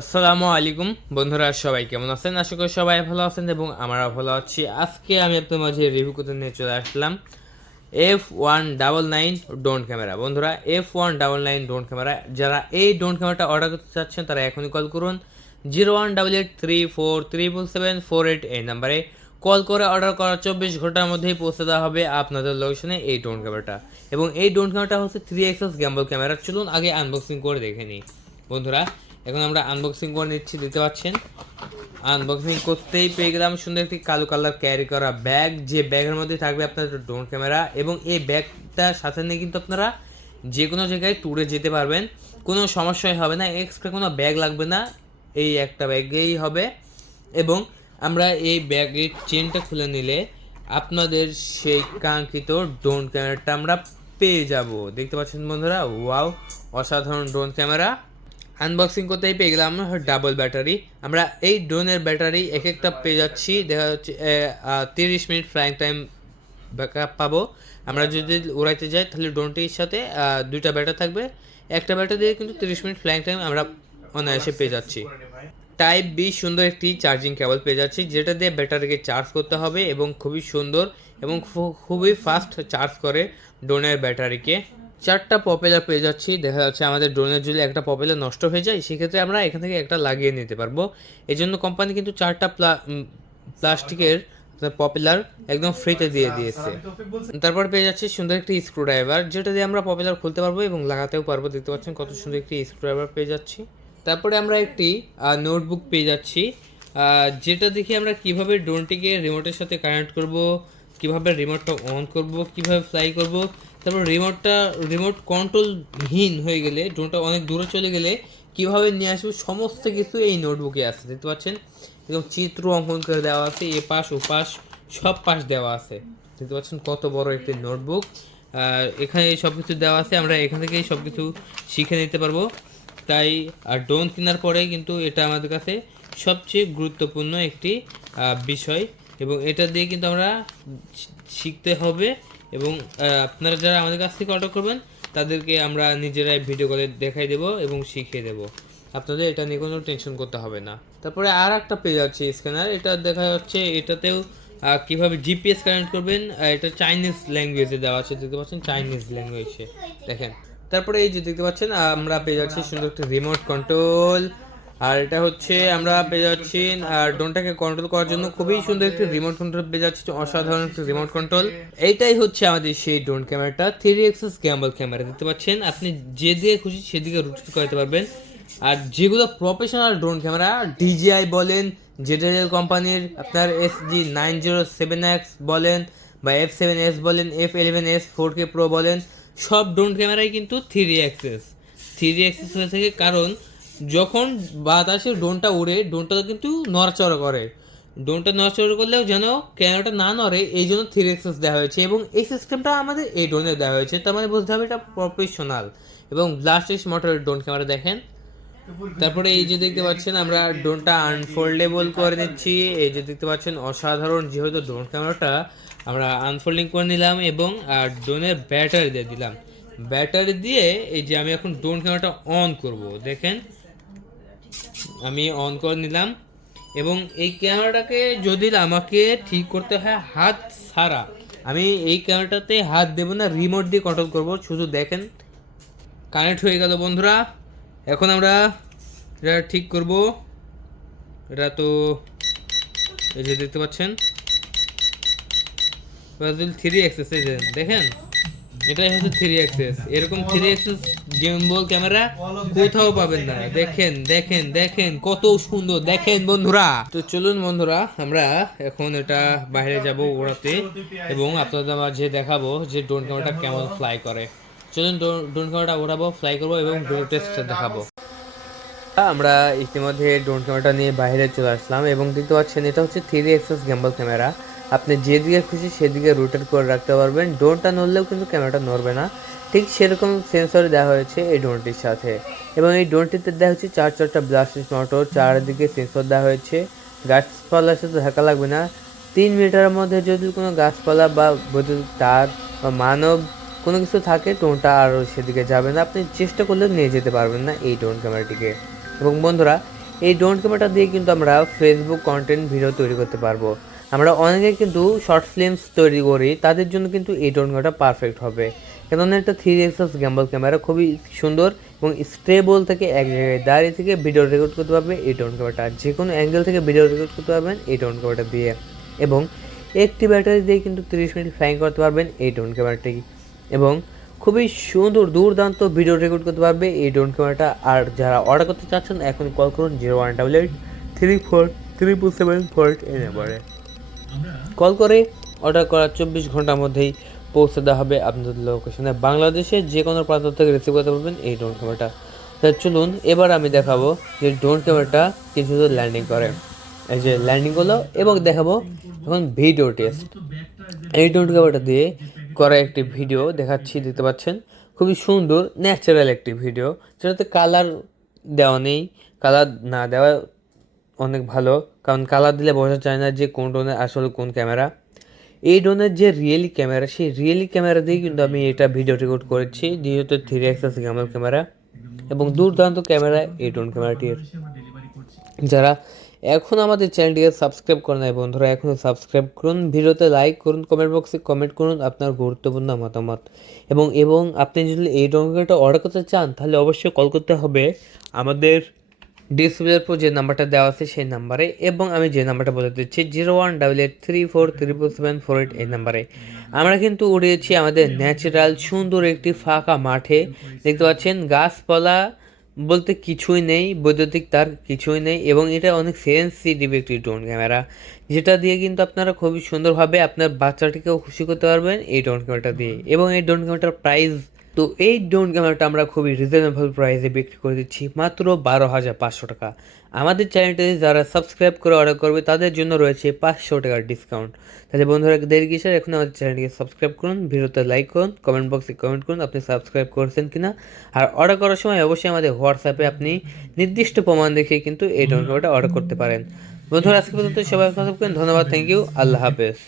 আসসালামু আলাইকুম। বন্ধুরা, সবাই কেমন আছেন? আশা করি সবাই ভালো আছেন এবং আমরা ভালো আছি। আজকে আমি আপনার মাঝে রিভিউ করতে নিয়ে চলে আসলাম F one double nine drone camera বন্ধুরা F one double nine drone camera যারা এই ড্রোন ক্যামেরাটা অর্ডার করতে চাচ্ছেন, তারা এখনই কল করুন। Zero one double eight three four triple seven four eight এই নাম্বারে কল করে অর্ডার করার চব্বিশ ঘণ্টার মধ্যেই পৌঁছে দেওয়া হবে আপনাদের লোকেশনে এই ড্রোন ক্যামেরাটা এবং এই ড্রোন ক্যামেরাটা হচ্ছে থ্রি এক্সএস গ্যাম্বল ক্যামেরা চলুন আগে আনবক্সিং করে দেখে নিই। বন্ধুরা এখন আমরা আনবক্সিং করে নিচ্ছি দিতে পাচ্ছেন? আনবক্সিং করতেই পেয়ে গেলাম সুন্দর একটি কালো কালার ক্যারি করা ব্যাগ যে ব্যাগের মধ্যে থাকবে আপনার ড্রোন ক্যামেরা এবং এই ব্যাগটা সাথে নিয়ে কিন্তু আপনারা যে কোনো জায়গায় ট্যুরে যেতে পারবেন। কোনো সমস্যাই হবে না এক্সট্রা কোনো ব্যাগ লাগবে না, এই একটা ব্যাগেই হবে। এবং আমরা এই ব্যাগের চেনটা খুলে নিলে আপনাদের সেই কাঙ্ক্ষিত ড্রোন ক্যামেরাটা আমরা পেয়ে যাব। দেখতে পাচ্ছেন বন্ধুরা? ওয়াও অসাধারণ ড্রোন ক্যামেরা আনবক্সিং করতেই পেয়ে গেলাম ডাবল ব্যাটারি আমরা এই ড্রোনের ব্যাটারি এক একটা পেয়ে যাচ্ছি, দেখা যাচ্ছে তিরিশ মিনিট ফ্লাইং টাইম ব্যাকআপ পাবো। আমরা যদি উড়াইতে যাই, তাহলে ড্রোনটির সাথে দুইটা ব্যাটারি থাকবে। একটা ব্যাটারি দিয়ে কিন্তু তিরিশ মিনিট ফ্লাইং টাইম আমরা অনায়াসে পেয়ে যাচ্ছি। টাইপ বি সুন্দর একটি চার্জিং কেবল পেয়ে যাচ্ছি, যেটা দিয়ে ব্যাটারিকে চার্জ করতে হবে এবং খুবই সুন্দর এবং খুবই ফাস্ট চার্জ করে ড্রোনের ব্যাটারিকে চারটা পপুলার পেয়ে যাচ্ছি দেখা যাচ্ছে আমাদের ড্রোনের যদি একটা পপুলার নষ্ট হয়ে যায়, সেক্ষেত্রে আমরা এখান থেকে একটা লাগিয়ে নিতে পারব। এই জন্য কোম্পানি কিন্তু চারটা প্লাস্টিকের পপুলার একদম ফ্রিতে দিয়ে দিয়েছে। তারপর পেয়ে যাচ্ছি সুন্দর একটি স্ক্রু ড্রাইভার যেটা দিয়ে আমরা পপুলার খুলতে পারব এবং লাগাতেও পারব। দেখতে পাচ্ছেন কত সুন্দর একটি স্ক্রু ড্রাইভার পেয়ে যাচ্ছি। তারপরে আমরা একটি নোটবুক পেয়ে যাচ্ছি। যেটা দেখে আমরা কীভাবে ড্রোনটিকে রিমোটের সাথে কানেক্ট করব, কীভাবে রিমোটটা অন করব, কীভাবে ফ্লাই করব, তারপর রিমোটটা, রিমোট কন্ট্রোলহীন হয়ে গেলে, ড্রোনটা অনেক দূরে চলে গেলে কীভাবে নিয়ে আসব, সমস্ত কিছু এই নোটবুকে আছে, দেখতে পাচ্ছেন? এবং চিত্র অঙ্কন করে দেওয়া আছে, এ পাশ, ও পাশ, সব পাশ দেওয়া আছে, দেখতে পাচ্ছেন কত বড় একটি নোটবুক এখানে সব কিছু দেওয়া আছে, আমরা এখান থেকেই সব কিছু শিখে নিতে পারব। তাই, আর ড্রোন কেনার পরে কিন্তু এটা আমাদের কাছে সবচেয়ে গুরুত্বপূর্ণ একটি বিষয়। এবং এটা দিয়ে কিন্তু আমরা শিখতে হবে এবং আপনারা যারা আমাদের কাছ থেকে অর্ডার করবেন, তাদেরকে আমরা নিজেরাই ভিডিও কলে দেখাই দেব এবং শিখিয়ে দেব। আপনাদের এটা নিয়ে কোনো টেনশন করতে হবে না। তারপরে আর একটা পেয়ে যাচ্ছে স্ক্যানার এটা দেখা যাচ্ছে এটাতেও কীভাবে জিপিএস কানেক্ট করবেন এটা চাইনিজ ল্যাঙ্গুয়েজে দেওয়া আছে, দেখতে পাচ্ছেন চাইনিজ ল্যাঙ্গুয়েজে দেখেন, তারপরে এই যে দেখতে পাচ্ছেন, আমরা পেয়ে যাচ্ছি সুন্দর একটা রিমোট কন্ট্রোল আর এটা হচ্ছে আমরা পেয়ে যাচ্ছি, আর ড্রোনটাকে কন্ট্রোল করার জন্য খুবই সুন্দর একটি রিমোট কন্ট্রোল পেয়ে যাচ্ছি অসাধারণ একটি রিমোট কন্ট্রোল এইটাই হচ্ছে আমাদের সেই ড্রোন ক্যামেরাটা থ্রি এক্সেস গ্যাম্বল ক্যামেরা দেখতে পাচ্ছেন? আপনি যে যেদিকে খুশি সেদিকে রোটেট করতে পারবেন। আর যেগুলো প্রফেশনাল ড্রোন ক্যামেরা ডিজিআই বলেন জেডেল কোম্পানির আপনার S G nine zero seven X বলেন, বা এফ সেভেন এস বলেন F eleven S four K pro বলেন, সব ড্রোন ক্যামেরাই কিন্তু থ্রি এক্সেস থ্রি এক্সেস হয়ে থাকে কারণ যখন বাতাসে ড্রোনটা উড়ে ড্রোনটা কিন্তু নড়াচড়া করে। ড্রোনটা নড়াচড়া করলেও যেন ক্যামেরাটা না নড়ে, এই জন্য থ্রি এক্সেস দেওয়া হয়েছে এবং এই সিস্টেমটা আমাদের এই ড্রোনে দেওয়া হয়েছে। তার মানে বুঝতে হবে এটা প্রফেশনাল এবং ব্লাস্টেস মোটরের ড্রোন ক্যামেরা দেখেন। তারপরে এই যে দেখতে পাচ্ছেন, আমরা ড্রোনটা আনফোল্ডেবল করে নিচ্ছি। এই যে দেখতে পাচ্ছেন, অসাধারণ যেহেতু ড্রোন ক্যামেরাটা আমরা আনফোল্ডিং করে নিলাম এবং আর ড্রোনের ব্যাটারি দিয়ে দিলাম। ব্যাটারি দিয়ে এই যে আমি এখন ড্রোন ক্যামেরাটা অন করব, দেখেন। আমি অন করে নিলাম। এবং এই ক্যামেরাটাকে যদি আমাকে ঠিক করতে হয় হাত ছাড়া, আমি এই ক্যামেরাটাতে হাত দেবো না রিমোট দিয়ে কন্ট্রোল করব। শুধু দেখেন কানেক্ট হয়ে গেল বন্ধুরা। এখন আমরা এটা ঠিক করব। এটা তো, এই যে দেখতে পাচ্ছেন থ্রি অ্যাক্সেস দেখেন? এটাই হচ্ছে থ্রি অ্যাক্সেস এরকম থ্রি অ্যাক্সেস গেমবল ক্যামেরা কোথাও পাবেন না। দেখেন দেখেন দেখেন, কত সুন্দর। দেখেন বন্ধুরা। তো চলুন বন্ধুরা, আমরা এখন এটা বাইরে যাব ওড়াতে এবং আপনাদের আমার মাঝে দেখাবো যে ড্রোন ক্যামেরাটা কেমন ফ্লাই করে। চলুন ড্রোন ক্যামেরাটা ওড়াবো ফ্লাই করব এবং ভিডিও টেস্ট দেখাবো। আমরা ইতিমধ্যে ড্রোন ক্যামেরাটা নিয়ে বাইরে চলে আসলাম এবং দেখতে পাচ্ছেন এটা হচ্ছে থ্রি এক্সেস গ্যাম্বল ক্যামেরা আপনি যেদিকে খুশি সেদিকে রোটেট করে রাখতে পারবেন। ড্রোনটা নড়লেও কিন্তু ক্যামেরাটা নড়বে না। ঠিক সেরকম সেন্সর দেওয়া হয়েছে এই ড্রোনটির সাথে। এবং এই ড্রোনটিতে দেওয়া হচ্ছে চার চারটা ব্লাস্টিস মোটর চারদিকে সেন্সর দেওয়া হয়েছে। গাছপালার সাথে ধাক্কা লাগবে না। তিন মিটারের মধ্যে যদি কোনো গাছপালা বা বৈদ্যুতিক তার বা মানব কোনো কিছু থাকে ড্রোনটা আর সেদিকে যাবে না। আপনি চেষ্টা করলে নিয়ে যেতে পারবেন না এই ড্রোন ক্যামেরাটিকে এবং বন্ধুরা, এই ড্রোন ক্যামেরাটা দিয়ে কিন্তু আমরা ফেসবুক কন্টেন্ট ভিডিও তৈরি করতে পারব। আমরা অনেকে কিন্তু শর্ট ফিল্মস তৈরি করি, তাদের জন্য কিন্তু এই ড্রোন ক্যামেরাটা পারফেক্ট হবে। কেননা এটা থ্রি এক্সএস গ্যাম্বল ক্যামেরা খুবই সুন্দর এবং স্টেবল থেকে এক জায়গায় দাঁড়িয়ে থেকে ভিডিও রেকর্ড করতে পারবে এই ড্রোন ক্যামেরাটা যে কোনো অ্যাঙ্গেল থেকে ভিডিও রেকর্ড করতে পারবেন এই ড্রোন ক্যামেরাটা দিয়ে। এবং একটি ব্যাটারি দিয়ে কিন্তু তিরিশ মিনিট ফ্লাইং করতে পারবেন এই ড্রোন ক্যামেরাটি এবং খুবই সুন্দর, দুর্দান্ত ভিডিও রেকর্ড করতে পারবে এই ড্রোন ক্যামেরাটা আর যারা অর্ডার করতে চাচ্ছেন, এখন কল করুন zero one double eight three four three two seven four এই নাম্বারে কল করে অর্ডার করার চব্বিশ ঘণ্টার মধ্যেই পৌঁছে দেওয়া হবে আপনাদের লোকেশনে। বাংলাদেশে যে কোনো প্রান্ত থেকে রিসিভ করতে পারবেন এই ড্রোন ক্যামেরাটা তাহলে চলুন, এবার আমি দেখাবো যে ড্রোন ক্যামেরাটা কিছু ল্যান্ডিং করে। এই যে ল্যান্ডিং করল এবং দেখাবো এখন ভিডিও টেস্ট এই ড্রোন ক্যামেরাটা দিয়ে করা একটি ভিডিও দেখাচ্ছি, দেখতে পাচ্ছেন? খুবই সুন্দর ন্যাচারাল একটি ভিডিও যেটাতে কালার দেওয়া নেই কালার না দেওয়া অনেক ভালো। কারণ কালার দিলে বোঝা যায় না যে কোন ড্রোনের আসলে কোন ক্যামেরা এই ড্রোনের যে রিয়েলি ক্যামেরা সেই রিয়েলি ক্যামেরা দিয়ে কিন্তু আমি এটা ভিডিও রেকর্ড করেছি, যেহেতু থ্রি এক্সএস গ্যামার ক্যামেরা এবং দুর্দান্ত ক্যামেরা এই ড্রোন ক্যামেরাটির যারা এখন আমাদের চ্যানেলটিকে সাবস্ক্রাইব করে নেয় বন্ধুরা এখনও সাবস্ক্রাইব করুন, ভিডিওতে লাইক করুন কমেন্ট বক্সে কমেন্ট করুন আপনার গুরুত্বপূর্ণ মতামত। এবং এবং আপনি যদি এই ড্রোনটা অর্ডার করতে চান, তাহলে অবশ্যই কল করতে হবে আমাদের ডিসপ্লের উপর যে নাম্বারটা দেওয়া আছে সেই নাম্বারে এবং আমি যে নাম্বারটা বলে দিচ্ছি zero one double eight three four triple seven four eight এই নাম্বারে। আমরা কিন্তু উড়িয়েছি আমাদের ন্যাচারাল সুন্দর একটি ফাঁকা মাঠে। দেখতে পাচ্ছেন, গাছপালা বলতে কিছুই নেই, বৈদ্যুতিক তার কিছুই নেই এবং এটা অনেক সেন্সিটিভ একটি ড্রোন ক্যামেরা যেটা দিয়ে কিন্তু আপনারা খুবই সুন্দরভাবে আপনার বাচ্চাটিকেও খুশি করতে পারবেন এই ড্রোন ক্যামেরাটা দিয়ে। এবং এই ড্রোন ক্যামেরাটার প্রাইস তো এই ড্রোন ক্যামেরাটা আমরা খুবই রিজনেবল প্রাইসে বিক্রি করে দিচ্ছি মাত্র বারো হাজার পাঁচশো টাকা। আমাদের চ্যানেলটি যারা সাবস্ক্রাইব করে অর্ডার করবে, তাদের জন্য রয়েছে পাঁচশো টাকার ডিসকাউন্ট তাহলে বন্ধুরা, দেরি কিসের? এখন আমাদের চ্যানেলটিকে সাবস্ক্রাইব করুন, ভিডিওতে লাইক করুন কমেন্ট বক্সে কমেন্ট করুন, আপনি সাবস্ক্রাইব করেছেন কিনা। আর অর্ডার করার সময় অবশ্যই আমাদের হোয়াটসঅ্যাপে আপনি নির্দিষ্ট প্রমাণ দেখে কিন্তু এই ড্রোন ক্যামেরাটা অর্ডার করতে পারেন। বন্ধুরা, আজকে পর্যন্ত সবাই ধন্যবাদ থ্যাংক ইউ আল্লাহ হাফেজ।